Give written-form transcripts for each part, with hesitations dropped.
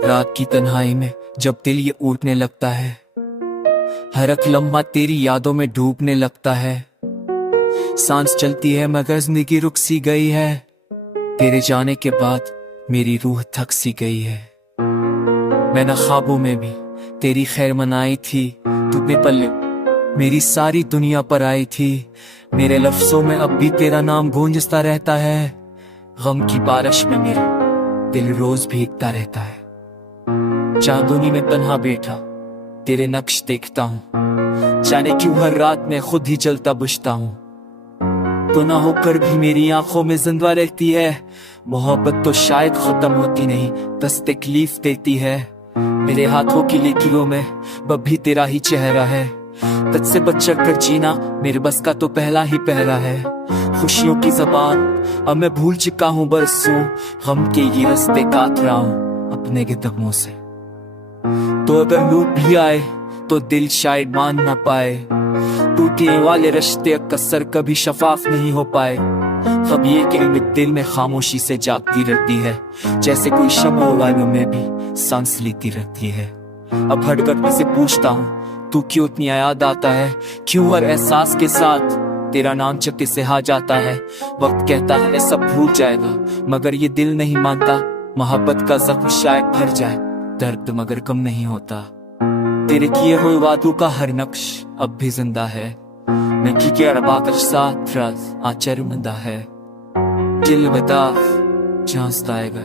रात की तन्हाई में जब दिल ये उठने लगता है, हर एक लम्हा तेरी यादों में डूबने लगता है। सांस चलती है मगर जिंदगी रुक सी गई है। तेरे जाने के बाद मेरी रूह थक सी गई है। मैंने ख्वाबों में भी तेरी खैर मनाई थी, तूने पल मेरी सारी दुनिया पर आई थी। मेरे लफ्जों में अब भी तेरा नाम गूंजता रहता है। गम की बारिश में मेरा दिल रोज भीगता रहता है। चांदनी में तन्हा बैठा तेरे नक्श देखता हूँ, जाने क्यों हर रात में खुद ही जलता बुझता हूँ। तो ना होकर भी मेरी आंखों में जिंदा रहती है। मोहब्बत तो शायद खत्म होती नहीं, बस तकलीफ देती है। मेरे हाथों की लकीरों में अब भी तेरा ही चेहरा है। तुझसे बच कर जीना मेरे बस का तो पहला ही पहला है। खुशियों की ज़बान अब मैं भूल चुका हूँ बरसों, गम के ये रास्ते काट रहा हूँ अपने कदमों से। तो अगर लूट भी आए तो दिल शायद मान ना पाए। टूटने वाले रिश्ते अक्सर कभी शफाफ नहीं हो पाए। अब ये कि दिल में खामोशी से जागती रहती है, जैसे कोई शम्मा वालों में भी सांस लेती रहती है। अब हटकर से पूछता हूँ, तू क्यों इतनी याद आता है? क्यों हर एहसास के साथ तेरा नाम चक्के से हा जाता है? वक्त कहता है सब भूल जाएगा, मगर ये दिल नहीं मानता। मोहब्बत का जख्म शायद भर जाए, दर्द मगर कम नहीं होता। तेरे किए हुए वादों का हर नक्श अब भी जिंदा है। मैं की अरबाक साथ रात आचरमंदा है। दिल बता चांस आएगा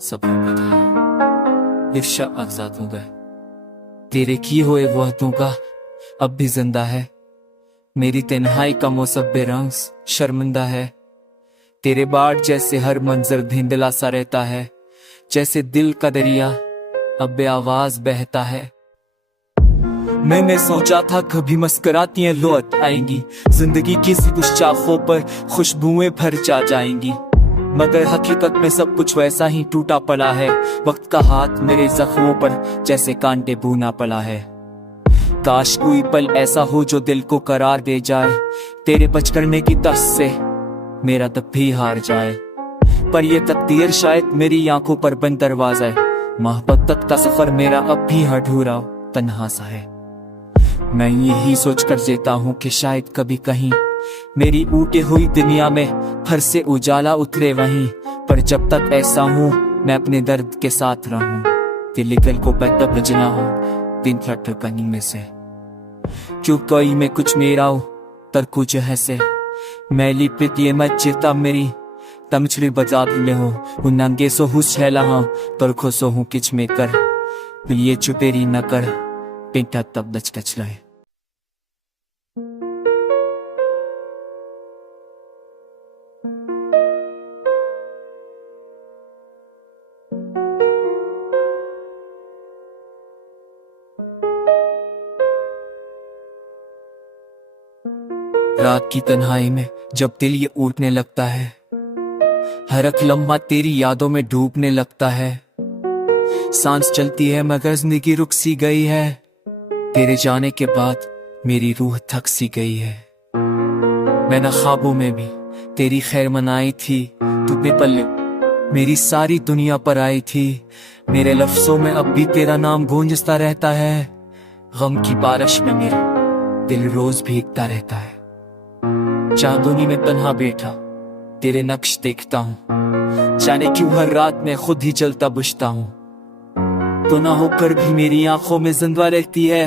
सब इफ्शा आजाद हो गए। तेरे किए हुए वादों का अब भी जिंदा है। मेरी तन्हाई का मौसम बेरंग शर्मिंदा है। तेरे बाढ़ जैसे हर मंजर धुंधला सा रहता है, जैसे दिल का दरिया अब बेआवाज बहता है। मैंने सोचा था कभी मुस्कुराती लौट आएंगी, जिंदगी की कुछ चाखों पर खुशबुएं भर जा जाएंगी, मगर हकीकत में सब कुछ वैसा ही टूटा पड़ा है। वक्त का हाथ मेरे जख्मों पर जैसे कांटे बुना पड़ा है। काश कोई पल ऐसा हो जो दिल को करार दे जाए। तेरे बच करने की तरस से मेरा दब भी हार जाए, पर ये तकदीर शायद मेरी आंखों पर बंद दरवाजा है। मोहब्बत तक का सफर मेरा अब भी अधूरा तन्हा सा है। मैं यही सोच कर जीता हूँ कि शायद कभी कहीं मेरी ऊटे हुई दुनिया में फिर से उजाला उतरे वहीं, पर जब तक ऐसा हूँ मैं अपने दर्द के साथ रहूं। दिल को बेहतर बजना हो दिन कहीं में से, क्यों कोई में कुछ मेरा हो तर कुछ है से। मैली पित ये मत चिता मेरी तमचड़ी बजा ले हो, नंगे सो हुस छेला हो तर खुशो हूँ किच में कर। ये चुपेरी न कर पिंटा तब दच कच रहे। रात की तन्हाई में जब दिल ये उठने लगता है, हर एक लम्हा तेरी यादों में डूबने लगता है। सांस चलती है मगर जिंदगी रुक सी गई है। तेरे जाने के बाद मेरी रूह थक सी गई है। मैंने ख्वाबों में भी तेरी खैर मनाई थी, तूने पल मेरी सारी दुनिया पर आई थी। मेरे लफ्जों में अब भी तेरा नाम गूंजता रहता है। गम की बारिश में मेरा दिल रोज भीगता रहता है। चांदनी में तन्हा बैठा तेरे नक्श देखता हूँ, जाने क्यों हर रात में खुद ही जलता बुझता हूँ। तो ना होकर भी मेरी आंखों में जिंदा रहती है।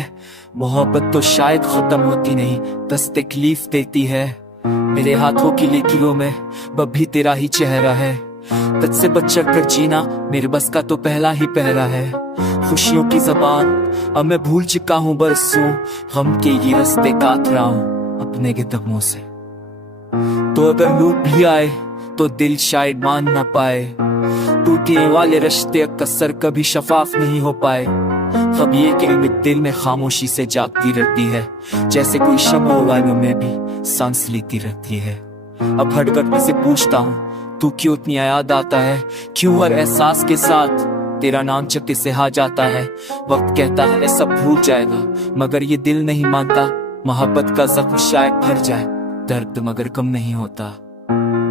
मोहब्बत तो शायद खत्म होती नहीं, बस तकलीफ देती है। मेरे हाथों की लकीरों में अब भी तेरा ही चेहरा है। तुझसे बच कर जीना मेरे बस का तो पहला ही पहला है। खुशियों की ज़बान अब मैं भूल चुका हूँ बरसों, गम के ये रास्ते काट रहा हूँ अपने कदमों से। तो अगर लूट भी आए तो दिल शायद मान ना पाए। टूटने वाले रिश्ते अक्सर कभी शफाफ नहीं हो पाए। अब ये कि दिल में खामोशी से जागती रहती है, जैसे कोई शम्मा वालों में भी सांस लेती रहती है। अब हटकर से पूछता हूँ, तू क्यों इतनी याद आता है? क्यों हर एहसास के साथ तेरा नाम चक्के से हा जाता है? वक्त कहता है सब भूल जाएगा, मगर ये दिल नहीं मानता। मोहब्बत का जख्म शायद भर जाए, दर्द मगर कम नहीं होता।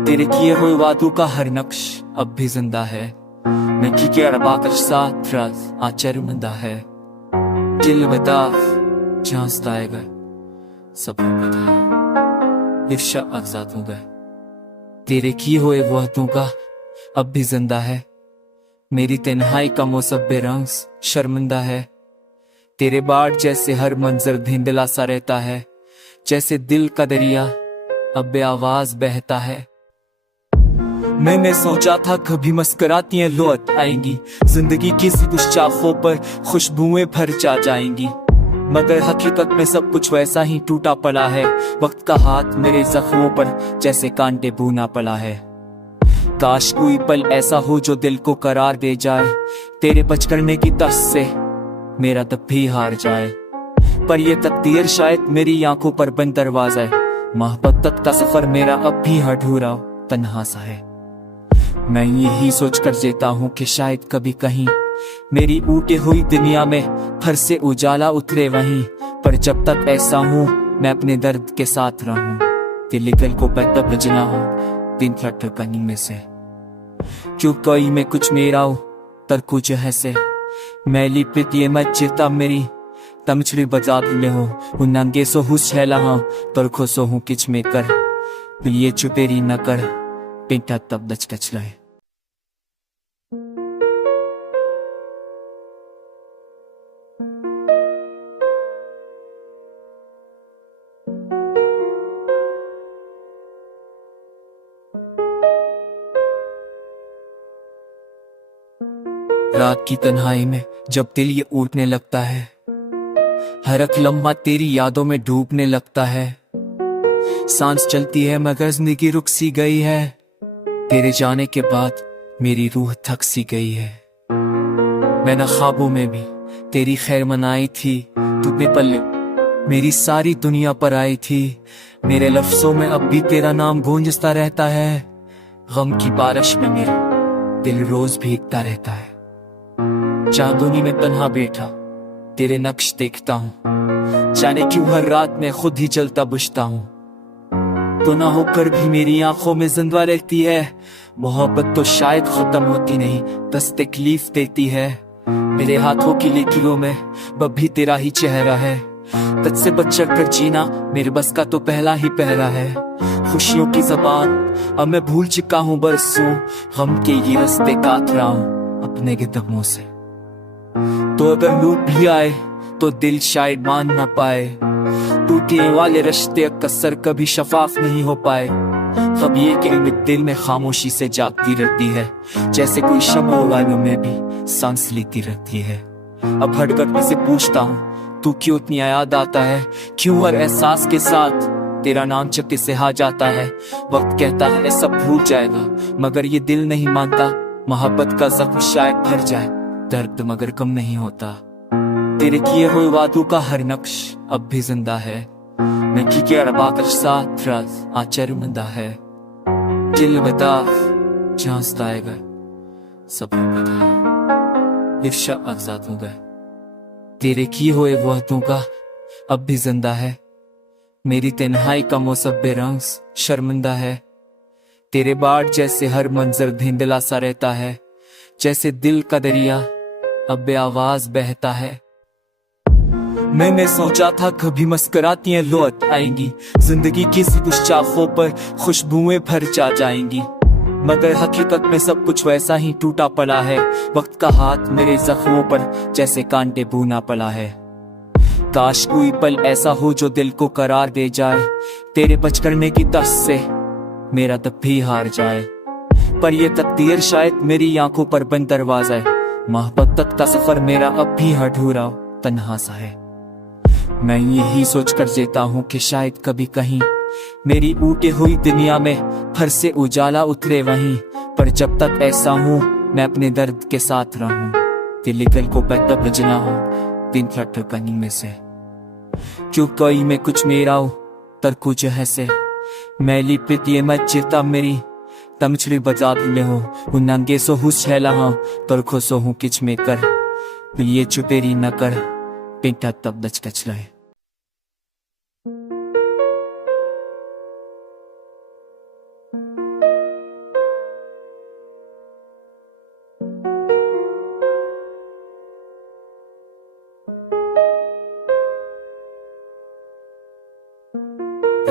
तेरे किए हुए वादों का हर नक्श अब भी जिंदा है। मैं की क्या bakar saat raat आचरमंदा है दिल में दाग चांस आएगा सब इफ्शा आजाद हो गए तेरे की हुए वहतों का अब भी जिंदा है मेरी तन्हाई का मौसम बेरंग शर्मिंदा है तेरे बाढ़ जैसे हर मंजर धुंधला सा रहता है जैसे दिल का दरिया अब बेआवाज बहता है मैंने सोचा था कभी मुस्कुराती लौट आएंगी जिंदगी की कुछ चाखों पर खुशबुएं भर जा जाएंगी मगर हकीकत में सब कुछ वैसा ही टूटा पड़ा है वक्त का हाथ मेरे जख्मों पर जैसे कांटे भूना पड़ा है काश कोई पल ऐसा हो जो दिल को करार दे जाए तेरे बच करने की तस से मेरा तब भी हार जाए पर ये तकदीर शायद मेरी आंखों पर बंद दरवाजा है मोहब्बत तक का सफर मेरा अब भी अधूरा तन्हा सा है मैं यही सोच कर जीता हूँ कि शायद कभी कहीं मेरी ऊटी हुई दुनिया में फिर से उजाला उतरे वहीं पर जब तक ऐसा हूँ मैं अपने दर्द के साथ रहूं दिल को बेहतर बजना हो दिन फट कहीं में से क्यों कोई में कुछ मेरा हो तर कुछ है से मैली पित ये मत चिता मेरी तमचड़ी बजा ले हो उन नंगे सो हुस छेला हाँ तर खुशो हूँ किच में कर ये चुपेरी न कर पिंटा तब दच कच रहे रात की तन्हाई में जब दिल ये उठने लगता है हर एक लम्हा तेरी यादों में डूबने लगता है सांस चलती है मगर जिंदगी रुक सी गई है तेरे जाने के बाद मेरी रूह थक सी गई है मैंने ख्वाबों में भी तेरी खैर मनाई थी तूने पल्ले मेरी सारी दुनिया पर आई थी मेरे लफ्जों में अब भी तेरा नाम गूंजता रहता है गम की बारिश में मेरा दिल रोज भीगता रहता है चांदनी में तन्हा बैठा तेरे नक्श देखता हूँ जाने क्यों हर रात में खुद ही चलता बुझता हूँ तो ना होकर भी मेरी आंखों में जिंदा रहती है मोहब्बत तो शायद खत्म होती नहीं बस तकलीफ देती है मेरे हाथों की लिखियों में बब भी तेरा ही चेहरा है तुझसे बचकर कर जीना मेरे बस का तो पहला ही पहला है खुशियों की जबान अब मैं भूल चुका हूँ बरसों गम के ये रास्ते काट रहा हूँ अपने कदमों से तो अगर लूट भी आए तो दिल शायद मान ना पाए टूटने वाले रिश्ते कसर कभी शफाफ नहीं हो पाए अब ये कि दिल में खामोशी से जागती रहती है जैसे कोई शम्मा वालों में भी सांस लेती रहती है अब हटकर से पूछता हूँ तू क्यों इतनी याद आता है क्यों हर एहसास के साथ तेरा नाम चक्के से हा जाता है वक्त कहता है सब भूल जाएगा मगर ये दिल नहीं मानता मोहब्बत का जख्म शायद भर जाए दर्द मगर कम नहीं होता तेरे किए हुए वादों का हर नक्श अब भी जिंदा है मैं की क्या bakar saat raat आचरमंदा है दिल में दाग चांस आएगा सब इफ्शा आजाद हो गए तेरे किए हुए वहतों का अब भी जिंदा है मेरी तन्हाई का मौसम बेरंग शर्मिंदा है तेरे बाढ़ जैसे हर मंजर धुंधला सा रहता है जैसे दिल का दरिया अब बेआवाज बहता है मैंने सोचा था कभी मुस्कुराती लौट आएंगी जिंदगी की कुछ चाखों पर खुशबुएं भर जा जाएंगी मगर हकीकत में सब कुछ वैसा ही टूटा पड़ा है वक्त का हाथ मेरे जख्मों पर जैसे कांटे भूना पड़ा है काश कोई पल ऐसा हो जो दिल को करार दे जाए तेरे बच करने की तस से मेरा तब भी हार जाए पर ये तकदीर शायद मेरी आंखों पर बंद दरवाजा है मोहब्बत तक का सफर मेरा अब भी अधूरा तन्हा सा है मैं यही सोच कर जीता हूँ कि शायद कभी कहीं मेरी ऊटी हुई दुनिया में फिर से उजाला उतरे वहीं पर जब तक ऐसा हूँ मैं अपने दर्द के साथ रहूं दिल को बेहतर बजना हो दिन फट कहीं में से क्यों कोई में कुछ मेरा हो तर कुछ है से मैली पित ये मत चिता मेरी तमचड़ी बजा ले हो उन नंगे सो हुस छेला हाँ तर खुशो हूँ किच में कर ये चुपेरी न कर पिंटा तब दच कच रहे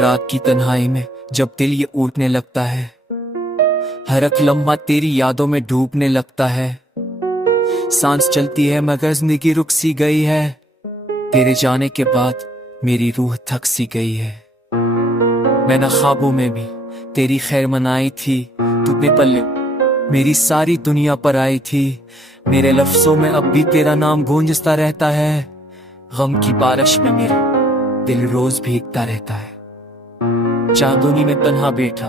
रात की तन्हाई में जब दिल ये उठने लगता है, हर एक लम्हा तेरी यादों में डूबने लगता है। सांस चलती है मगर जिंदगी रुक सी गई है। तेरे जाने के बाद मेरी रूह थक सी गई है। मैंने ख्वाबों में भी तेरी खैर मनाई थी, तू बेपल्ले मेरी सारी दुनिया पर आई थी। मेरे लफ्जों में अब भी तेरा नाम गूंजता रहता है। गम की बारिश में मेरा दिल रोज भीगता रहता है। चांदनी में तन्हा बैठा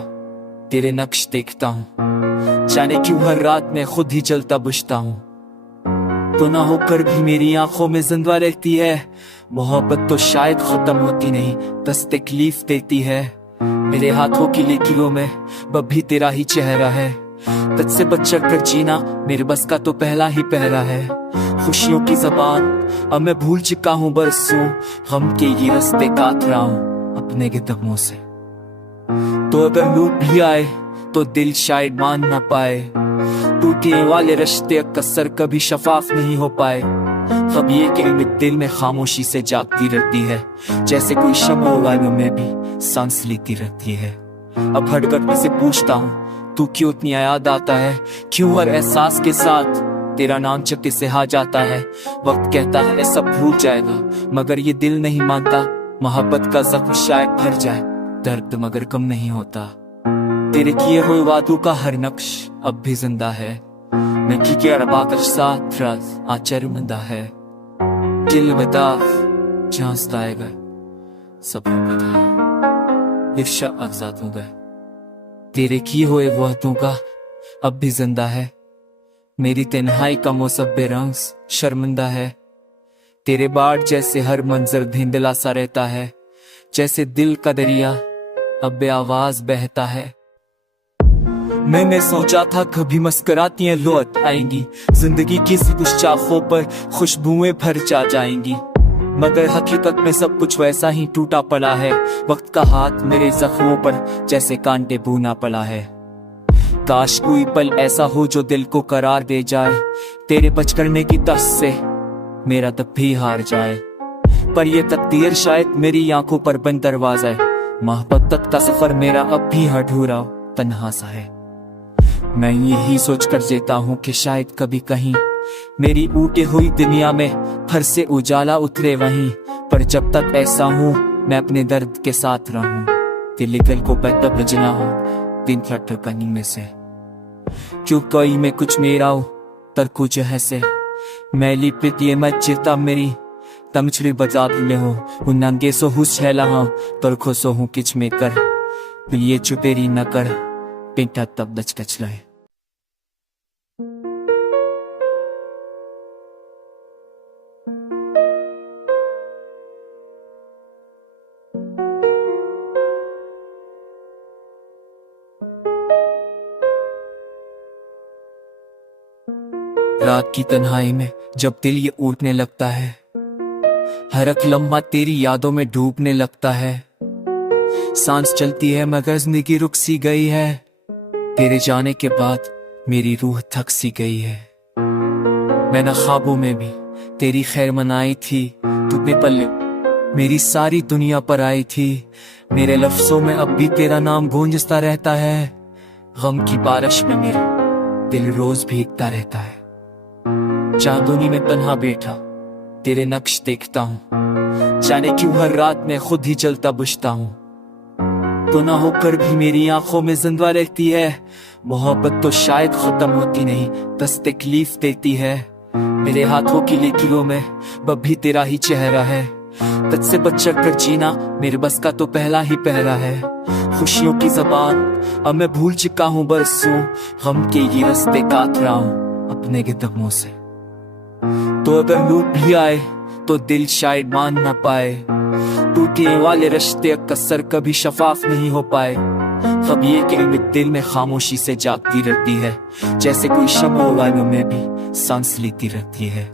तेरे नक्श देखता हूँ, जाने क्यों हर रात में खुद ही जलता बुझता हूँ। तो ना होकर भी मेरी आंखों में जिंदा रहती है। मोहब्बत तो शायद खत्म होती नहीं, बस तकलीफ देती है। मेरे हाथों की लकीरों में अब भी तेरा ही चेहरा है। तुझसे बच कर जीना मेरे बस का तो पहला ही पहरा है। खुशियों की ज़बान अब मैं भूल चुका हूँ बरसों, गम के ये रास्ते काट रहा हूँ अपने कदमों से। तो अगर लूट भी आए तो दिल शायद मान ना पाए। टूटने वाले रिश्ते अक्सर कभी शफाफ नहीं हो पाए। अब ये कि दिल में खामोशी से जागती रहती है, जैसे कोई शम्ओं वालों में भी सांस लेती रहती है। अब हट कर से पूछता हूँ, तू क्यों इतनी याद आता है? क्यों हर एहसास के साथ तेरा नाम चक्के से हा जाता है? वक्त कहता है सब भूल जाएगा, मगर ये दिल नहीं मानता। मोहब्बत का जख्म शायद भर जाए, दर्द मगर कम नहीं होता। तेरे किए हुए वादों का हर नक्श अब भी जिंदा है। मैं की क्या रबाकश साथ राज आचरमंदा है। दिल बता झांसता आएगा सब बता इफ्शा आजाद हो गए। तेरे किए हुए वादों का अब भी जिंदा है। मेरी तन्हाई का मौसम बेरंग शर्मिंदा है। तेरे बाढ़ जैसे हर मंजर धुंधला सा रहता है, जैसे दिल का दरिया अब बेआवाज बहता है। मैंने सोचा था कभी मुस्कुराती लौट आएंगी, जिंदगी की कुछ चाखों पर खुशबुएं भर जा जाएंगी, मगर हकीकत में सब कुछ वैसा ही टूटा पड़ा है। वक्त का हाथ मेरे जख्मों पर जैसे कांटे बुना पड़ा है। काश कोई पल ऐसा हो जो दिल को करार दे जाए। तेरे बच करने की तस से मेरा तब भी हार जाए, पर ये तकदीर शायद मेरी आंखों पर बंद दरवाजा है। मोहब्बत तक का सफर मेरा अब भी अधूरा तन्हा सा है। मैं यही सोच कर देता हूँ कि शायद कभी कहीं मेरी ऊटी हुई दुनिया में फिर से उजाला उतरे वहीं, पर जब तक ऐसा हूँ मैं अपने दर्द के साथ रहूं। दिल को बेहतर बजना हो दिन कनी में से, क्यों कोई में कुछ मेरा हो तर कुछ है से। मैली पितिये मत चिता मेरी तमचड़ी बजा ले हो उन्नंगे सो हुस छेला हो तर खुशो हूँ किच में कर ये चुपेरी न कर पिंटा तब दचकच रहे। रात की तन्हाई में जब दिल ये उठने लगता है, हर एक लम्हा तेरी यादों में डूबने लगता है। सांस चलती है मगर जिंदगी रुक सी गई है। तेरे जाने के बाद मेरी रूह थक सी गई है। मैंने ख्वाबों में भी तेरी खैर मनाई थी, तू बेपल्ले मेरी सारी दुनिया पर आई थी। मेरे लफ्जों में अब भी तेरा नाम गूंजता रहता है। गम की बारिश में मेरा दिल रोज भीगता रहता है। चांदनी में तन्हा बैठा तेरे नक्श देखता हूँ, जाने क्यों हर रात में खुद ही जलता बुझता हूँ। तो ना होकर भी मेरी आंखों में जिंदा रहती है। मोहब्बत तो शायद खत्म होती नहीं, बस तकलीफ देती है। मेरे हाथों की लकीरों में अब भी तेरा ही चेहरा है। तुझसे बच कर जीना मेरे बस का तो पहला ही पहरा है। खुशियों की ज़बान अब मैं भूल चुका हूँ बरसों, गम के ये रास्ते काट रहा हूँ अपने कदमों से। तो अगर लूट भी आए तो दिल शायद मान ना पाए। टूटने वाले रिश्ते अक्सर कभी शफाफ नहीं हो पाए। अब ये कि दिल में खामोशी से जागती रहती है, जैसे कोई शम्ओं वालों में भी सांस लेती रहती है।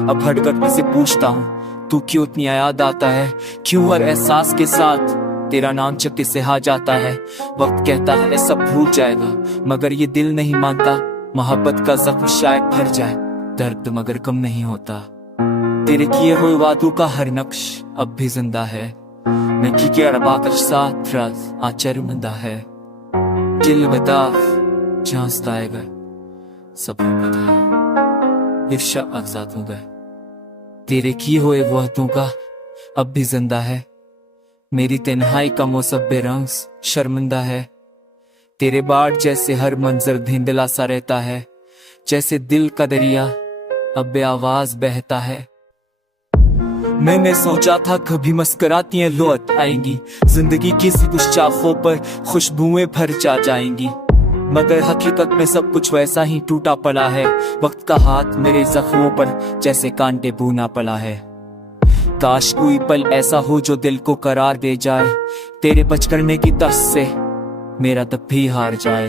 अब हट कर से पूछता हूँ, तू क्यों इतनी याद आता है? क्यों हर एहसास के साथ तेरा नाम चक्के से हा जाता है? वक्त कहता है सब भूल जाएगा, मगर ये दिल नहीं मानता। मोहब्बत का जख्म शायद भर जाए, दर्द मगर कम नहीं होता। तेरे किए हुए वादों का हर नक्श अब भी जिंदा है। मैं की क्या bakış biraz açarımda है दिल बता चांसता है सब बता इर्शा आजाद होगा तेरे की हुए वहतों का अब भी जिंदा है मेरी तन्हाई का मौसम बेरंग शर्मिंदा है तेरे बाढ़ जैसे हर मंजर धुंधला सा रहता है जैसे दिल का दरिया अब बेआवाज बहता है मैंने सोचा था कभी मुस्कुरातियां लौट आएंगी जिंदगी की कुछ चाखों पर खुशबुएं भर जा जाएंगी मगर हकीकत में सब कुछ वैसा ही टूटा पड़ा है वक्त का हाथ मेरे जख्मों पर जैसे कांटे बुना पड़ा है काश कोई पल ऐसा हो जो दिल को करार दे जाए तेरे बच करने की तस से मेरा तब भी हार जाए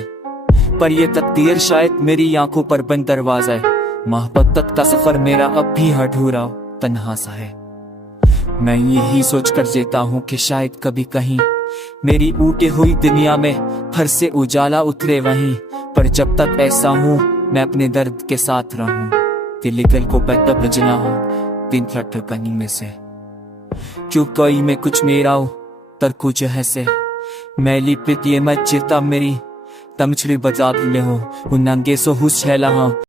पर ये तकदीर शायद मेरी आंखों पर बंद दरवाजा है मोहब्बत तक का सफर मेरा अब भी अधूरा तन्हा सा है मैं यही सोच कर जीता हूँ कि शायद कभी कहीं मेरी ऊटी हुई दुनिया में फिर से उजाला उतरे वहीं पर जब तक ऐसा हूँ मैं अपने दर्द के साथ रहूं दिल को बेहतर बजना हो दिन फट कहीं में से क्यों कोई में कुछ मेरा हो तर कुछ है से मैली प्रीति मत चिता मेरी तमचड़ी बजा ले हो उन नंगे सो हुस छेला